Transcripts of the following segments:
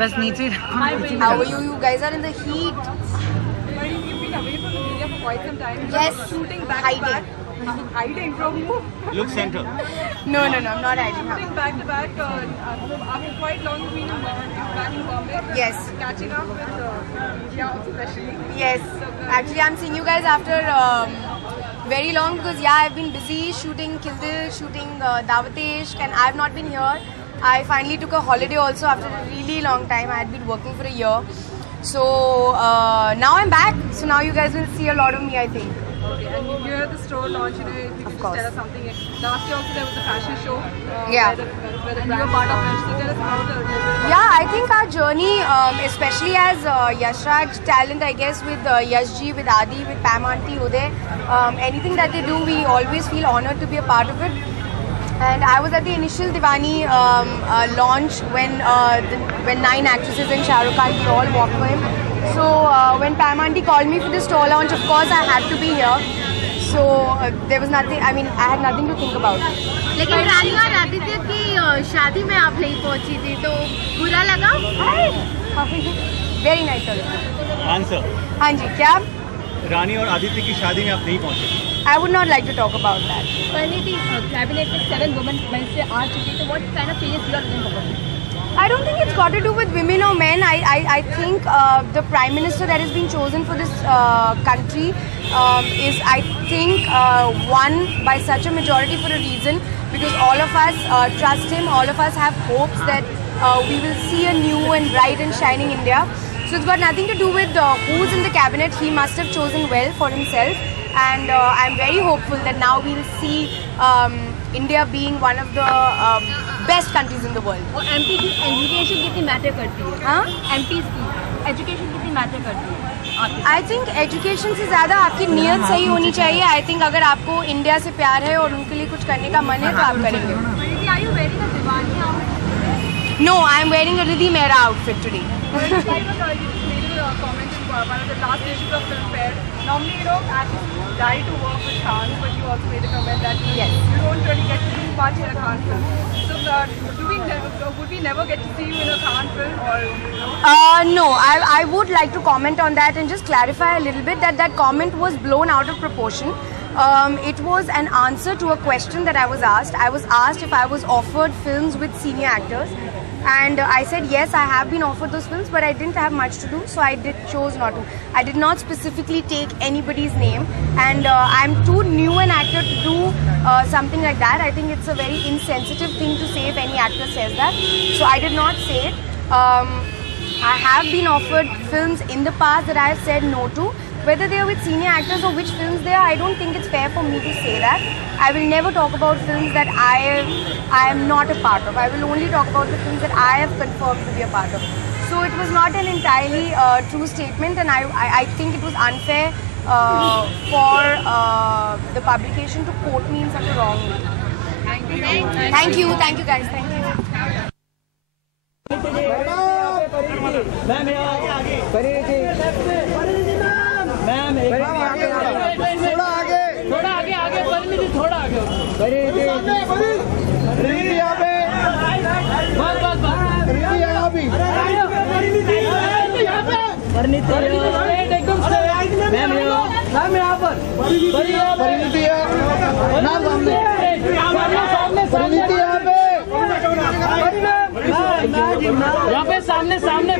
बस नीचे. How are you? You guys are in the heat. You've been away from the media for quite some time. Yes. Shooting back to back. Hiding from who? Look center. No, I'm not hiding. Shooting back to back. After quite long, you've been back in Bombay. Yes. Catching up with media, especially. Yes. Actually, I'm seeing you guys after very long because I've been busy shooting Kill Dil, shooting Davatesh, and I've not been here. I finally took a holiday also after a really long time. I had been working for a year. So now I'm back. So now you guys will see a lot of me, I think. Okay, and you hear the store launch, if you could just tell us something. Last year also there was a fashion show. Yeah. Where the brand you were part of it. So tell us about the... Yeah, I think our journey, especially as Yash Raj talent, I guess, with Yash Ji, with Adi, with Pam Aunty, Uday, anything that they do, we always feel honored to be a part of it. And I was at the initial Diwani launch when 9 actresses and Shah Rukh Khan, we all walked for him. So when Pam Aunty called me for the store launch, of course I had to be here. So there was nothing, I had nothing to think about. लेकिन रानी और आदित्य की शादी में आप नहीं पहुंची थी तो बुरा लगा? Very nice of you. Answer. हाँ जी, क्या? रानी और आदित्य की शादी में आप नहीं पहुंचे. I would not like to talk about that. Parineeti cabinet में 7 women से आ चुकी तो what kind of changes you are looking for? I don't think it's got to do with women or men. I think the Prime Minister that has been chosen for this country is, I think, won by such a majority for a reason, because all of us trust him, all of us have hopes that we will see a new and bright and shining India. So it's got nothing to do with who's in the cabinet. He must have chosen well for himself, and I'm very hopeful that now we'll see India being one of the best countries in the world. और MP की education कितनी matter करती है? हाँ? MPs की education कितनी matter करती है? I think एजुकेशन से ज़्यादा आपकी नीयत सही होनी चाहिए. I think अगर आपको इंडिया से प्यार है और उनके लिए कुछ करने का मन है तो आप करेंगे. Are you wearing a Diwali outfit? No, I am wearing a Riddhi Mehra outfit today. You just made a comment in one of the last issues of Film Fair. Normally, artists die to work with Khan, but you also made a comment that you don't really get to do much in a Khan film. So, would we never get to see you in a Khan film, or? No, I would like to comment on that and just clarify a little bit that comment was blown out of proportion. It was an answer to a question that I was asked. I was asked if I was offered films with senior actors. And I said yes, I have been offered those films, but I didn't have much to do, so I chose not to. I did not specifically take anybody's name, and I'm too new an actor to do something like that. I think it's a very insensitive thing to say if any actor says that. So I did not say it. I have been offered films in the past that I have said no to. Whether they are with senior actors or which films they are, I don't think it's fair for me to say that. I will never talk about films that I am not a part of. I will only talk about the films that I have confirmed to be a part of. So it was not an entirely true statement, and I think it was unfair for the publication to quote me in such a wrong way. Thank you guys. Thank you. यहाँ पे सामने सामने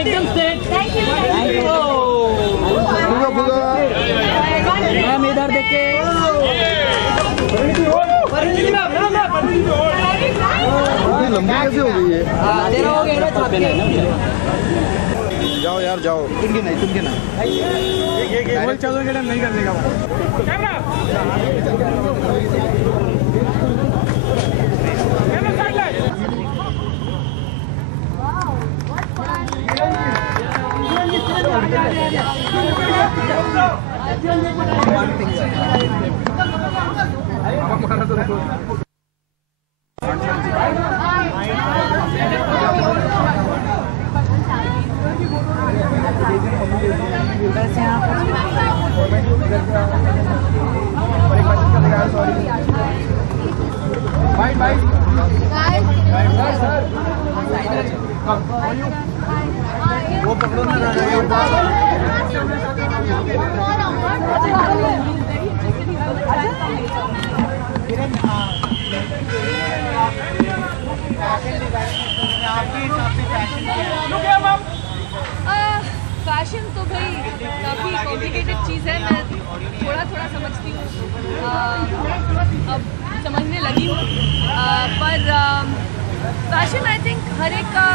एकदम straight. Ma'am इधर देखे. लंबी कैसे हो गई है? तेरा हो गया जाओ यार जाओ. तुमके नहीं चलो नहीं करने का. वो पकड़ो ना फैशन तो भाई काफ़ी कॉम्प्लिकेटेड चीज़ है, मैं थोड़ा समझती हूँ, अब समझने लगी हूँ, पर फैशन आई थिंक हर एक का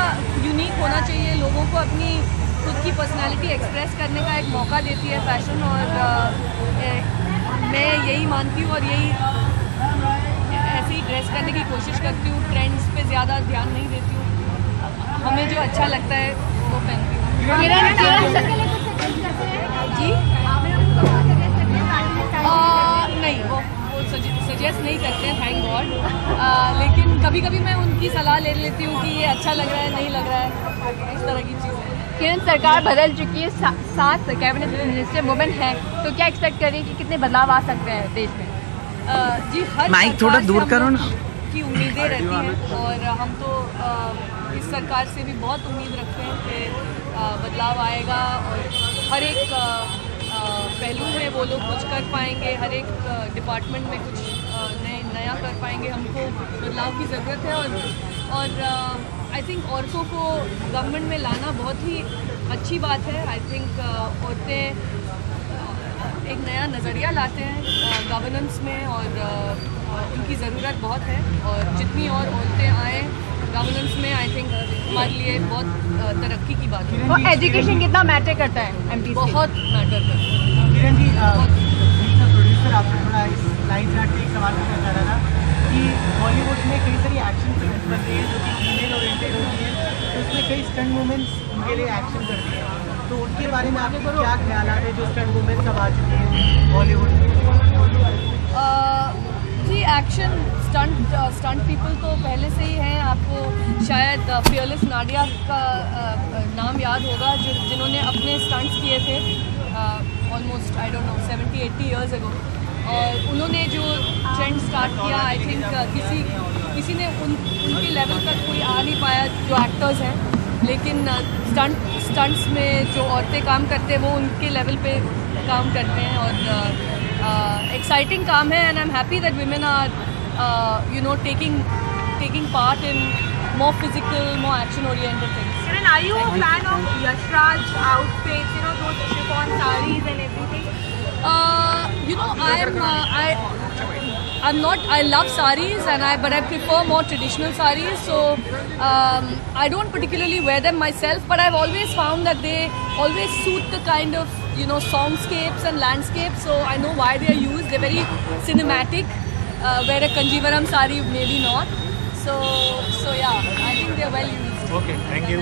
यूनिक होना चाहिए, लोगों को अपनी खुद की पर्सनालिटी एक्सप्रेस करने का एक मौका देती है फैशन, और मैं यही मानती हूँ और यही ऐसे ही ड्रेस करने की कोशिश करती हूँ, ट्रेंड्स पे ज़्यादा ध्यान नहीं देती हूँ, हमें जो अच्छा लगता है वो पहनती हूँ। जी नहीं, वो सजेस्ट नहीं करते हैं, थैंक गॉड, लेकिन कभी कभी मैं उनकी सलाह ले लेती हूँ कि ये अच्छा लग रहा है, नहीं लग रहा है, इस तरह की चीज़ें। किरण, सरकार बदल चुकी है, 7 कैबिनेट मिनिस्टर वुमेन है, तो क्या एक्सपेक्ट करें कि कितने बदलाव आ सकते हैं देश में? जी, हर माइक थोड़ा दूर करो ना की उम्मीदें रहती हैं, और हम तो इस सरकार से भी बहुत उम्मीद रखते हैं कि बदलाव आएगा और हर एक पहलू में वो लोग कुछ कर पाएंगे, हर एक डिपार्टमेंट में कुछ नया कर पाएंगे। हमको बदलाव की ज़रूरत है, और आई थिंक औरतों को गवर्नमेंट में लाना बहुत ही अच्छी बात है। आई थिंक औरतें एक नया नज़रिया लाते हैं गवर्नेंस में, और उनकी ज़रूरत बहुत है, और जितनी और औरतें आएँ गवर्नेंस में, आई थिंक हमारे लिए बहुत तरक्की की बात है। और एजुकेशन कितना मैटर करता है एमपी? बहुत मैटर करता है। किरण जी, प्रोड्यूसर आपसे थोड़ा इस लाइन से हटके एक सवाल पूछना चाह रहा था कि बॉलीवुड में कई सारी एक्शन फिल्म बन रही है जो कि फीमेल ओरिएंटेड होती है, तो उसमें कई स्टंट वुमेन्स उनके लिए एक्शन करती है, तो उनके बारे में आपके क्या ख्याल है जो स्टंट वुमेन्स अब आ चुकी हैं बॉलीवुड में? जी, एक्शन स्टंट पीपल तो पहले से ही हैं। आपको शायद फियरलेस नाडिया का नाम याद होगा, जिन्होंने अपने स्टंट्स किए थे almost I don't know 70-80 years ago, और उन्होंने जो ट्रेंड स्टार्ट किया, आई थिंक किसी ने उनके लेवल तक कोई आ नहीं पाया जो एक्टर्स हैं, लेकिन स्टंट्स में जो औरतें काम करते हैं वो उनके लेवल पे काम करते हैं, और exciting काम है, and I'm happy that women are taking part in more physical, more action oriented things. Kiran, are you a fan of Yash Raj outfits, those chiffon sarees and everything? I'm not. I love sarees, but I prefer more traditional sarees. So I don't particularly wear them myself, but I've always found that they always suit the kind of songscapes and landscapes. So I know why they are used. They're very cinematic. Where a Kanjivaram saree maybe not. So yeah, I think they're well used. Okay, thank you.